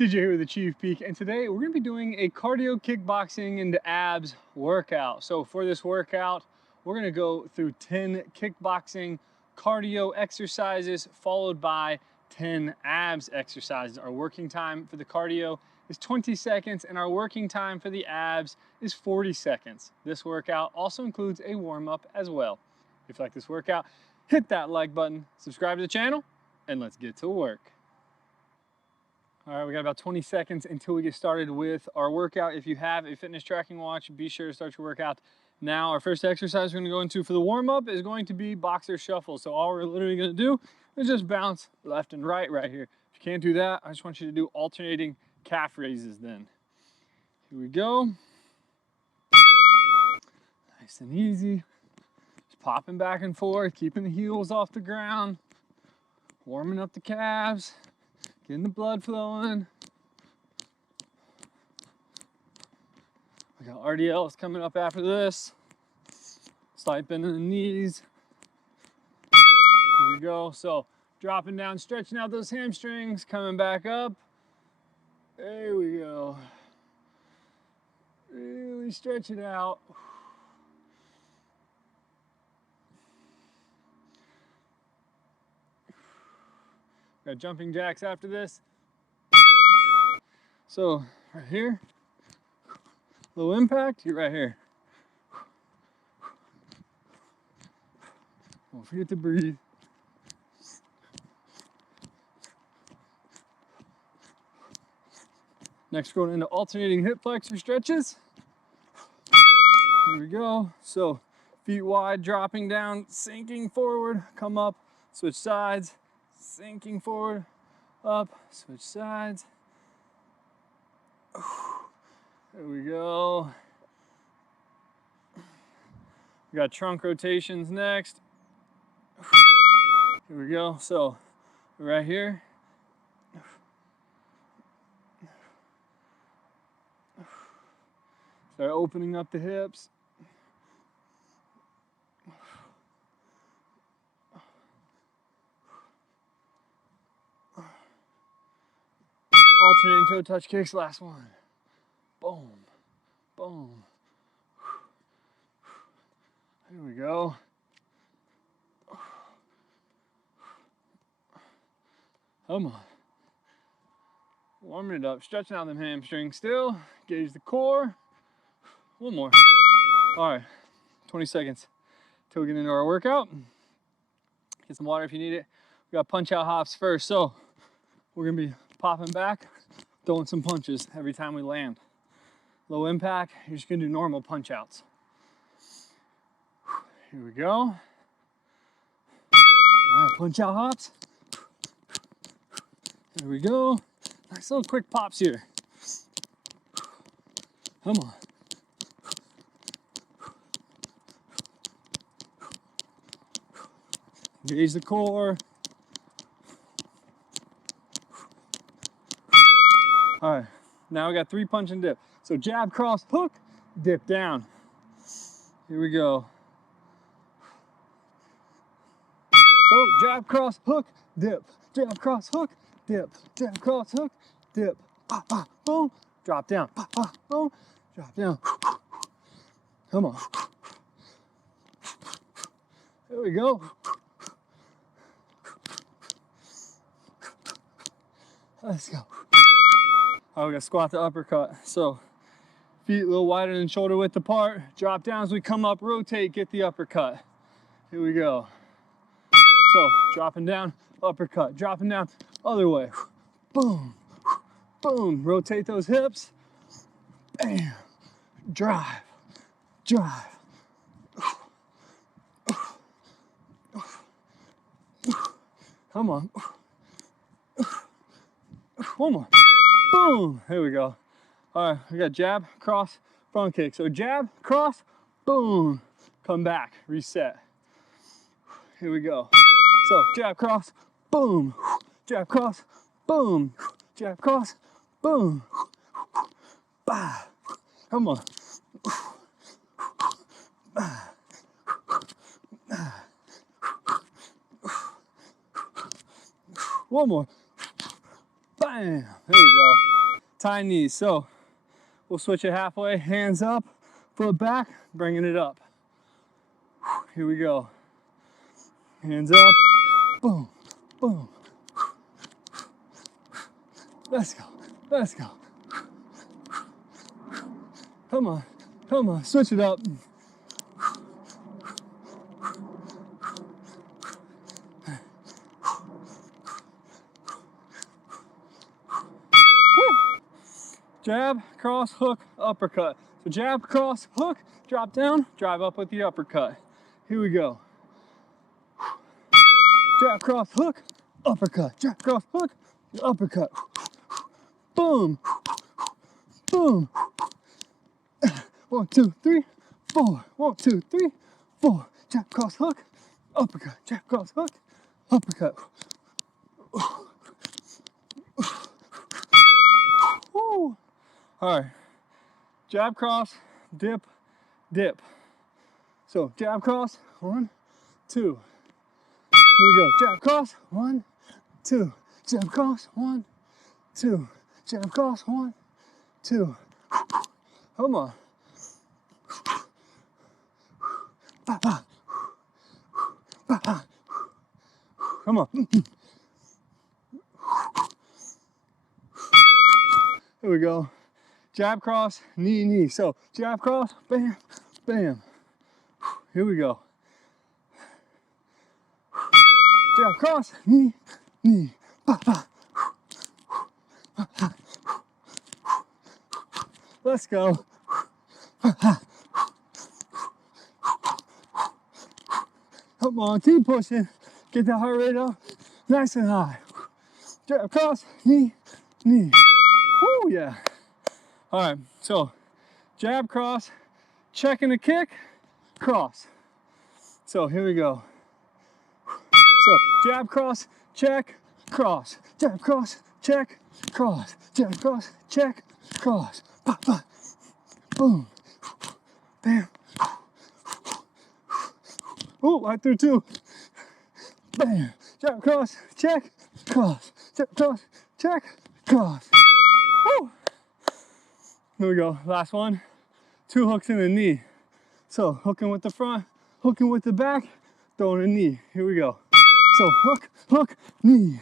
DJ here with ACHV PEAK, and today we're going to be doing a cardio kickboxing into abs workout. So for this workout, we're going to go through 10 kickboxing cardio exercises followed by 10 abs exercises. Our working time for the cardio is 20 seconds and our working time for the abs is 40 seconds. This workout also includes a warm-up as well. If you like this workout, hit that like button, subscribe to the channel, and let's get to work. All right, we got about 20 seconds until we get started with our workout. If you have a fitness tracking watch, be sure to start your workout now. Our first exercise we're gonna go into for the warm-up is going to be boxer shuffle. So all we're literally gonna do is just bounce left and right here. If you can't do that, I just want you to do alternating calf raises then. Here we go. Nice and easy. Just popping back and forth, keeping the heels off the ground, warming up the calves. Getting the blood flowing. We got RDLs coming up after this. Slight bend in the knees. Here we go. So dropping down, stretching out those hamstrings, coming back up. There we go. Really stretch it out. Got jumping jacks after this. So right here, low impact, you're right here. Don't forget to breathe. Next, going into alternating hip flexor stretches. Here we go. So feet wide, dropping down, sinking forward, come up, switch sides. Sinking forward, up, switch sides. There we go. We got trunk rotations next. Here we go. So right here. Start opening up the hips. Alternating toe touch kicks, last one. Boom, boom. Here we go. Come on. Warming it up, stretching out them hamstrings still. Gauge the core. One more. All right, 20 seconds till we get into our workout. Get some water if you need it. We got punch out hops first. So we're gonna be popping back, throwing some punches every time we land. Low impact, you're just gonna do normal punch outs. Here we go. All right, punch out hops. There we go. Nice little quick pops here. Come on. Engage the core. All right, now we got 3 punch and dip. So jab, cross, hook, dip down. Here we go. So jab, cross, hook, dip. Jab, cross, hook, dip. Jab, cross, hook, dip. Pop, pop, boom. Drop down. Pop, pop, boom. Drop down. Come on. There we go. Let's go. All right, we got squat to uppercut. So feet a little wider than shoulder width apart. Drop down as we come up, rotate, get the uppercut. Here we go. So dropping down, uppercut, dropping down, other way. Boom, boom. Rotate those hips. Bam. Drive, drive. Come on. One more. Boom. Here we go. All right, we got jab, cross, front kick. So jab, cross, boom. Come back, reset. Here we go. So jab, cross, boom. Jab, cross, boom. Jab, cross, boom. Bah. Come on. One more. Bam. There we go. tie knees. So we'll switch it halfway, hands up, foot back, bringing it up. Here we go. Hands up, boom, boom. Let's go, let's go. Come on, come on, switch it up. Jab, cross, hook, uppercut. So jab, cross, hook, drop down, drive up with the uppercut. Here we go. Jab, cross, hook, uppercut. Jab, cross, hook, uppercut. Boom, boom. 1, 2, 3, 4. 1, 2, 3, 4. Jab, cross, hook, uppercut. Jab, cross, hook, uppercut. Woo. All right. Jab, cross, dip, dip. So jab, cross, 1, 2. Here we go. Jab, cross, 1, 2. Jab, cross, 1, 2. Jab, cross, 1, 2. Come on. Come on. Here we go. Jab, cross, knee, knee. So jab, cross, bam, bam. Here we go. Jab, cross, knee, knee. Let's go. Come on, keep pushing. Get that heart rate up nice and high. Jab, cross, knee, knee. Woo, yeah. All right, so jab, cross, checking the kick, cross. So here we go. So jab, cross, check, cross. Jab, cross, check, cross. Jab, cross, check, cross. Bah, bah. Boom. Bam. Oh, I threw 2. Bam. Jab, cross, check, cross. Jab, cross, check, cross. Woo. Here we go. Last one. 2 hooks in the knee. So hooking with the front, hooking with the back, throwing a knee. Here we go. So hook, hook, knee.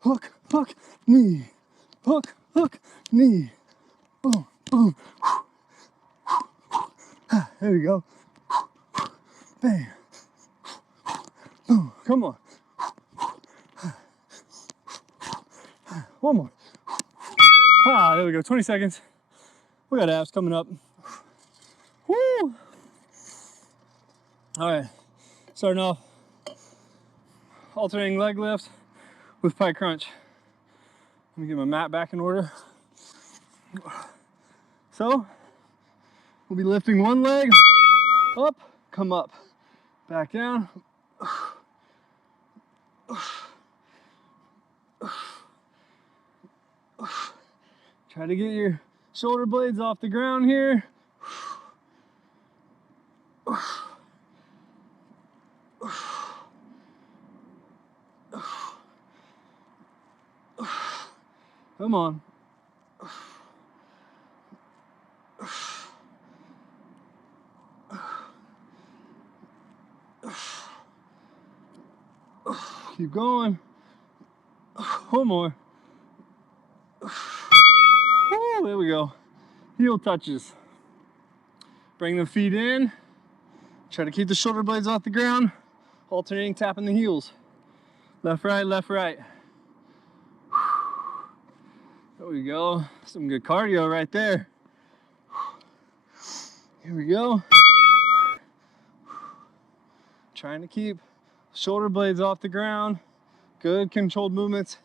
Hook, hook, knee. Hook, hook, knee. Boom, boom. There we go. Bam. Boom. Come on. One more. There we go. 20 seconds. We got abs coming up. Woo! All right. Starting off alternating leg lift with pike crunch. Let me get my mat back in order. So we'll be lifting one leg up, come up, back down. Try to get your shoulder blades off the ground here. Come on. Keep going. One more. Oh, there we go. Heel touches. Bring the feet in. Try to keep the shoulder blades off the ground. Alternating, tapping the heels. Left, right, left, right. There we go. Some good cardio right there. Here we go. Trying to keep shoulder blades off the ground. Good controlled movements.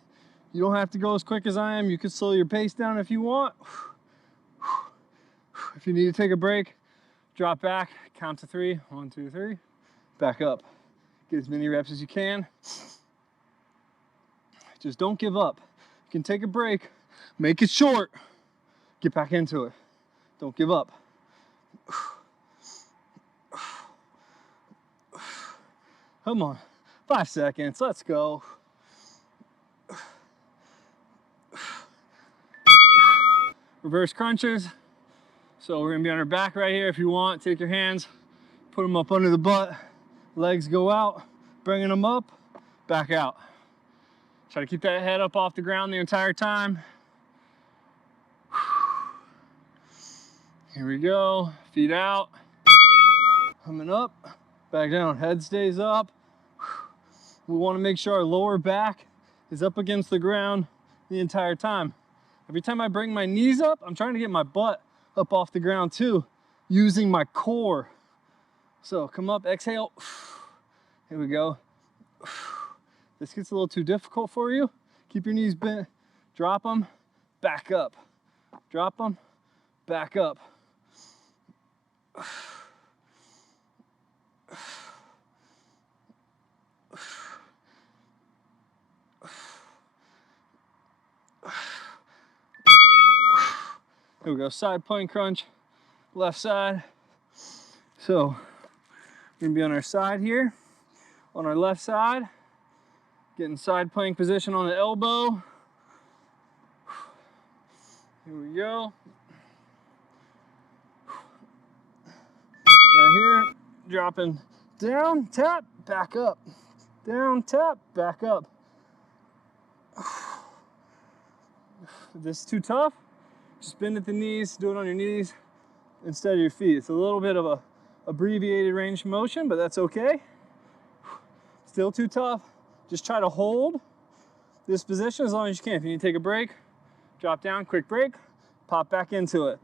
You don't have to go as quick as I am. You can slow your pace down if you want. If you need to take a break, drop back, count to 3. 1, 2, 3. Back up. Get as many reps as you can. Just don't give up. You can take a break, make it short, get back into it. Don't give up. Come on, 5 seconds, let's go. reverse crunches. So we're gonna be on our back right here. If you want, take your hands, put them up under the butt, legs go out, bringing them up, back out. Try to keep that head up off the ground the entire time. Here we go, feet out, coming up, back down, head stays up. We wanna make sure our lower back is up against the ground the entire time. Every time I bring my knees up, I'm trying to get my butt up off the ground too, using my core. So come up, exhale. Here we go. This gets a little too difficult for you. Keep your knees bent, drop them, back up. Drop them, back up. Here we go, side plank crunch, left side. So we're gonna be on our side here, on our left side, getting side plank position on the elbow. Here we go. Right here, dropping down, tap, back up. Down, tap, back up. If this is too tough, just bend at the knees, do it on your knees instead of your feet. It's a little bit of a abbreviated range of motion, but that's okay. Still too tough. Just try to hold this position as long as you can. If you need to take a break, drop down, quick break, pop back into it.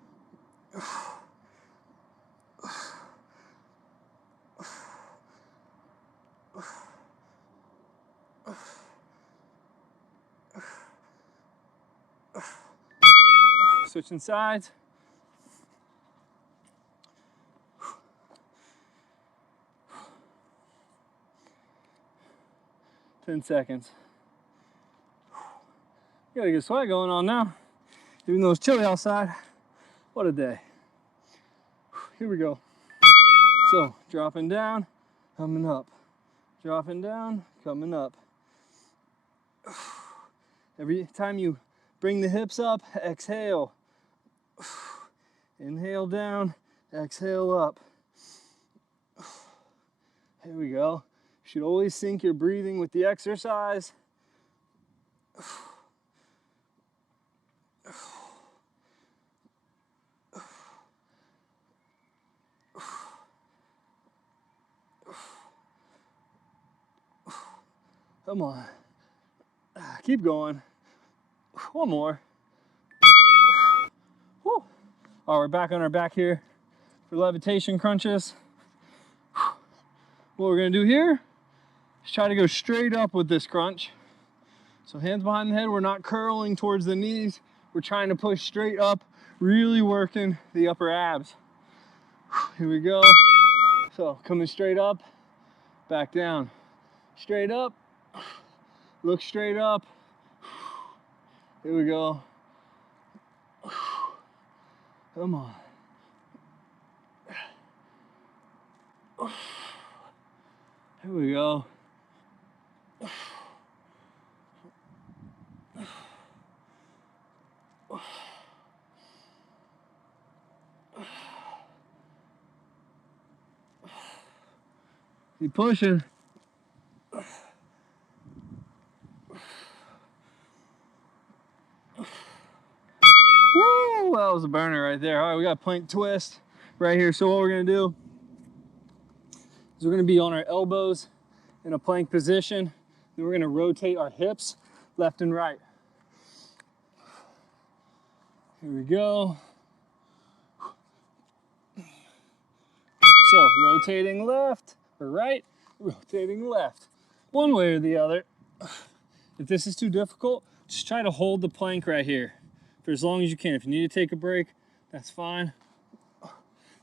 Switching sides. Ten seconds. Got a good sweat going on now. Even though it's chilly outside. What a day. Here we go. So, dropping down, coming up. Dropping down, coming up. Every time you bring the hips up, exhale. Inhale down, exhale up. Here we go. You should always sync your breathing with the exercise. Come on. Keep going. One more. Whew. All right, we're back on our back here for levitation crunches. What we're gonna do here is try to go straight up with this crunch. So hands behind the head, we're not curling towards the knees. We're trying to push straight up, really working the upper abs. Here we go. So coming straight up, back down. Straight up, look straight up. Here we go. Come on. Here we go. Keep pushing. Woo, that was a burner right there. All right, we got a plank twist right here. So what we're gonna do is we're gonna be on our elbows in a plank position. Then we're gonna rotate our hips left and right. Here we go. So rotating left or right, rotating left. One way or the other. If this is too difficult, just try to hold the plank right here for as long as you can. If you need to take a break, that's fine.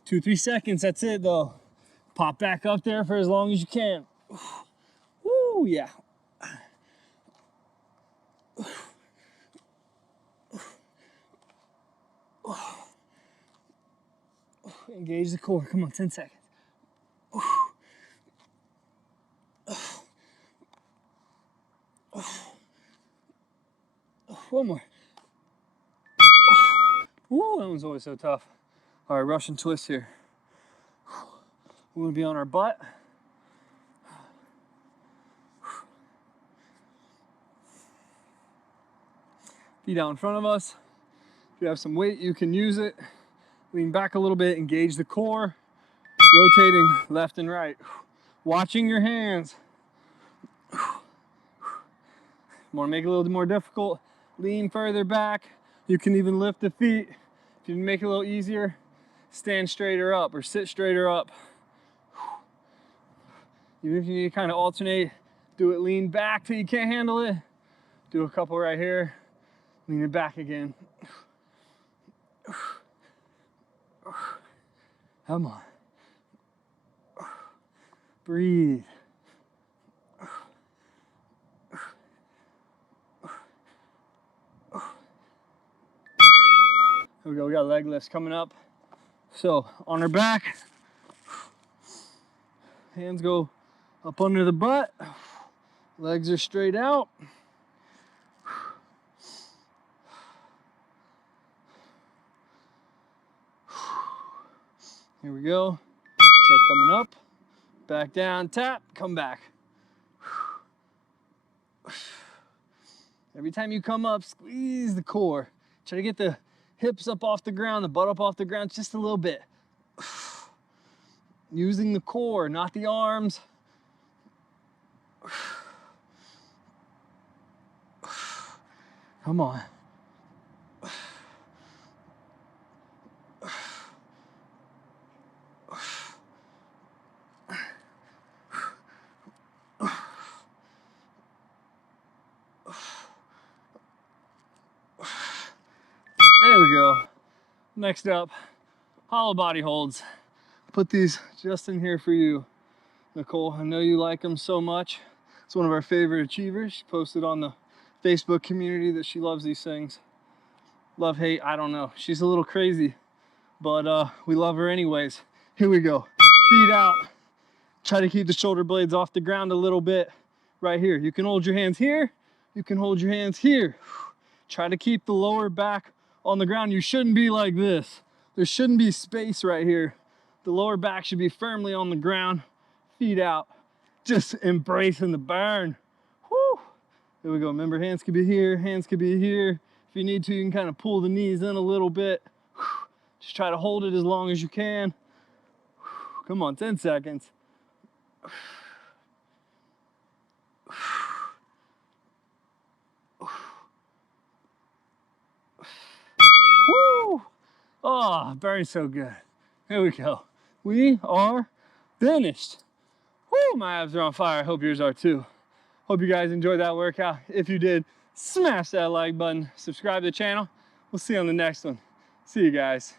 2-3 seconds, that's it though. Pop back up there for as long as you can. Woo, yeah. Engage the core, come on, 10 seconds. One more. Woo, that one's always so tough. All right, Russian twist here. We're gonna be on our butt. Feet out in front of us. If you have some weight, you can use it. Lean back a little bit, engage the core. Rotating left and right. Watching your hands. Want to make it a little more difficult, lean further back. You can even lift the feet. If you make it a little easier, stand straighter up or sit straighter up. Even if you need to kind of alternate, do it lean back till you can't handle it. Do a couple right here, lean it back again. Come on. Breathe. Here we go, we got leg lifts coming up. So on our back, hands go up under the butt, legs are straight out. Here we go. So coming up, back down, tap, come back. Every time you come up, squeeze the core. Try to get the hips up off the ground, the butt up off the ground just a little bit. Using the core, not the arms. Come on. There we go. Next up, hollow body holds. Put these just in here for you, Nicole. I know you like them so much. It's one of our favorite achievers. She posted on the Facebook community that she loves these things. Love, hate, I don't know. She's a little crazy, but we love her anyways. Here we go. Feet out. Try to keep the shoulder blades off the ground a little bit right here. You can hold your hands here. You can hold your hands here. Try to keep the lower back on the ground. You shouldn't be like this. There shouldn't be space right here. The lower back should be firmly on the ground. Feet out. Just embracing the burn. Woo! There we go. Remember, hands could be here, hands could be here. If you need to, you can kind of pull the knees in a little bit. Just try to hold it as long as you can. Come on, 10 seconds. Woo! Oh, burns so good. Here we go. We are finished. Woo, my abs are on fire. I hope yours are too. Hope you guys enjoyed that workout. If you did, smash that like button, subscribe to the channel. We'll see you on the next one. See you guys.